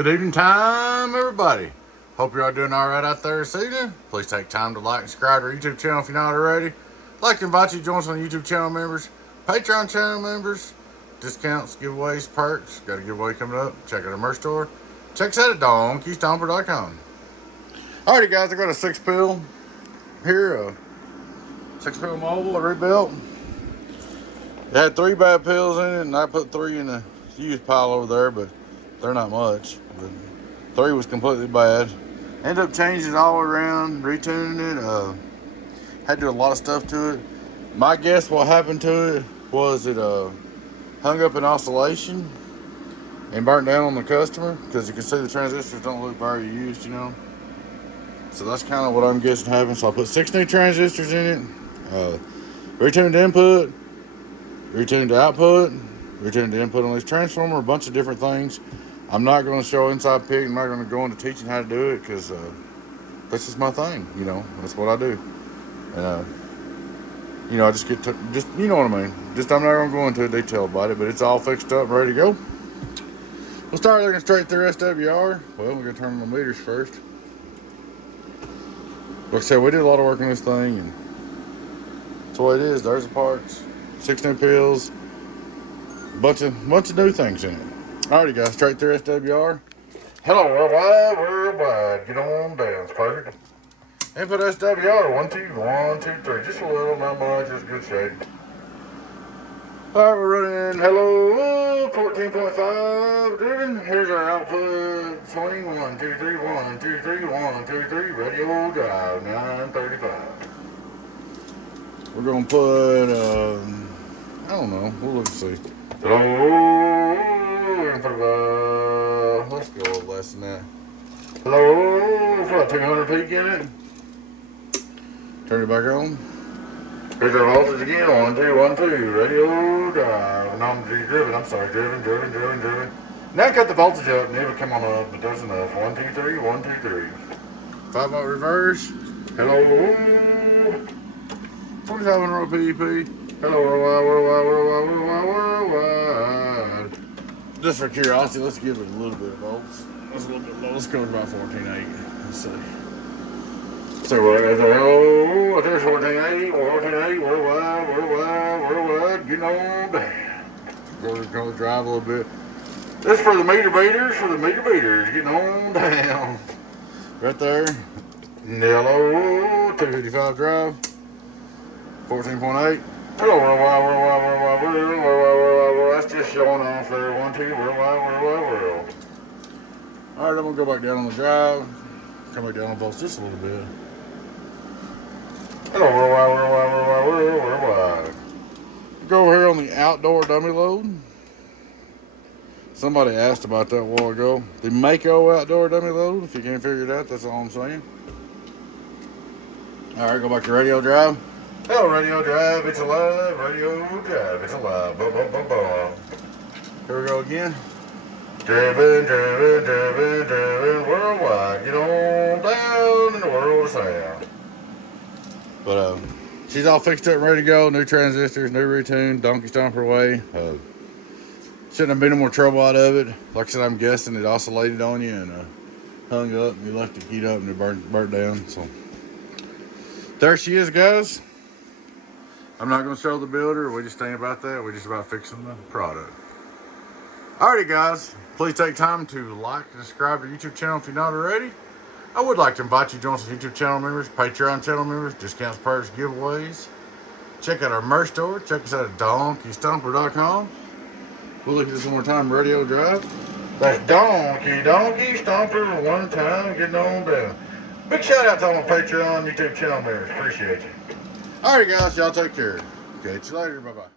Good evening time, everybody. Hope you're all doing all right out there this evening. Please take time to like and subscribe to our YouTube channel if you're not already. I'd like to invite you to join us on the YouTube channel members, Patreon channel members, discounts, giveaways, perks. Got a giveaway coming up. Check out our merch store. Check us out at Stomper.com. Alrighty, guys, I got a 6-pill here, a 6-pill mobile I rebuilt. It had 3 bad pills in it, and I put 3 in the used pile over there, but they're not much. But 3 was completely bad. Ended up changing it all around, retuning it. Had to do a lot of stuff to it. My guess what happened to it was it hung up in oscillation and burnt down on the customer, because you can see the transistors don't look very used, you know. So that's kind of what I'm guessing happened. So I put 6 new transistors in it. Retuned the input, retuned the output, retuned the input on this transformer, a bunch of different things. I'm not going to show inside pig. I'm not going to go into teaching how to do it, because that's just my thing, you know. That's what I do. And you know, I just get to, just, you know what I mean. Just, I'm not going to go into detail about it, but it's all fixed up, ready to go. We'll start looking straight through SWR. Well, we're going to turn on the meters first. Like I said, we did a lot of work on this thing, and that's what it is. There's the parts, 6 new pills, bunch of new things in it. Alrighty, guys, straight through SWR. Hello, worldwide, get on down, it's perfect. Input SWR, 1, 2, 1, 2, 3, just a little, not much, just good shape. Alright, we're running, hello, 14.5 driven. Here's our output swing, 1, 2, 3, 1, 2, 3, 1, 2, 3, radio drive, 935. We're gonna put, I don't know, we'll look and see. Hello, we're gonna put, let's go a little less than that. Hello, it's about 200 peak in it. Turn it back on. Here's our voltage again, 1, 2, 1, 2, radio drive, driven, I'm sorry, driven. Now cut the voltage up and it'll come on up, but that's enough. 1, 2, 3, 1, 2, 3. 5-volt reverse. Hello. 2500 PEP. Hello, worldwide. Just for curiosity, let's give it a little bit of volts. That's a little bit low. Let's go to about 14.8. Let's see. So hello, there's 14.8, worldwide, get on down. Go drive a little bit. This is for the meter beaters, getting on down. Right there. Hello, 255 drive, 14.8. Hello, worldwide, that's just showing off there, 1, 2, world. Alright, I'm gonna go back down on the drive, come back down on volts just a little bit. Hello, worldwide. Go over here on the outdoor dummy load. Somebody asked about that a while ago. The Mako outdoor dummy load. If you can't figure it out, that's all I'm saying. Alright, go back to radio drive. Hello, radio drive, it's alive. Radio drive, it's alive. Here we go again. Driven, worldwide. Get on down in the world of sound. But she's all fixed up and ready to go. New transistors, new retune, donkey stomper way. Shouldn't have been no more trouble out of it. Like I said, I'm guessing it oscillated on you and hung up, and you left it heat up and it burnt down. So there she is, guys. I'm not going to show the builder. We just ain't about that. We're just about fixing the product. Alrighty, guys. Please take time to like and subscribe to the YouTube channel if you're not already. I would like to invite you to join us as YouTube channel members, Patreon channel members, discounts, perks, giveaways. Check out our merch store. Check us out at Stomper.com. We'll look at this one more time. Radio drive. That's donkey stomper one time, getting on down. Big shout out to all my Patreon YouTube channel members. Appreciate you. Alright, guys, y'all take care. Catch you later. Bye bye.